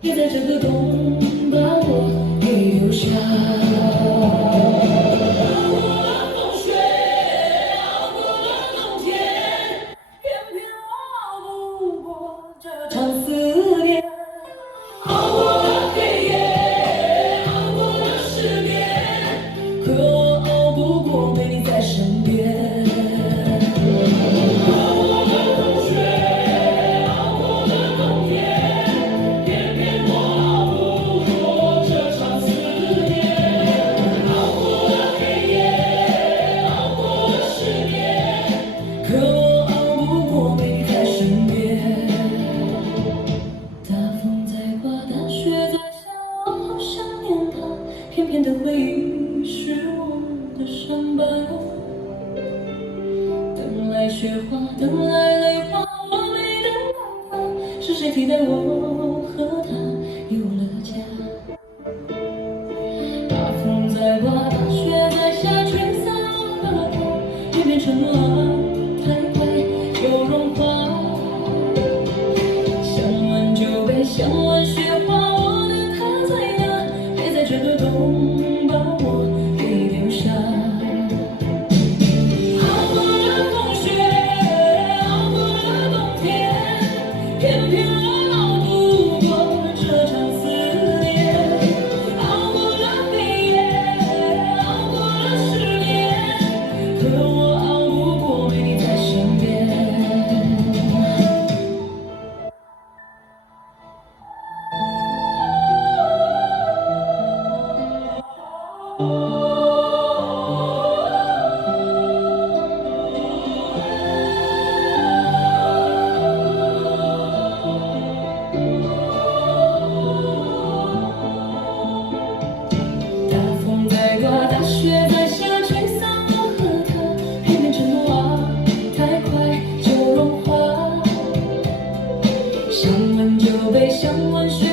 别在这个冬把我给丢下。熬过了风雪，熬过了冬天，偏偏我熬不过这场思念。熬过了黑夜，熬过了失眠，可我熬不过没你在身边。熬过了风雪，熬过了冬天，偏偏我熬不过这场思念。熬过了黑夜，熬过了失眠，可我熬不过没你在身边。大风在刮，大雪在下，我好想念他。偏偏的回忆是我的伤疤。等来雪花，等来泪花，我没等到他。是谁替代我和他有了家？大风在刮，大雪在下，吹散我和他。偏偏承诺太快就融化。想挽就被，想挽雪花，我的他在哪？别在这个冬把我给丢下。熬过了风雪，熬过了冬天，偏偏我熬不过这场思念。熬过了黑夜，熬过了失眠，可我熬不过没你在身边。大风在刮，大雪在下，吹散我和他。偏偏承诺太快就融化。想挽就被，想挽雪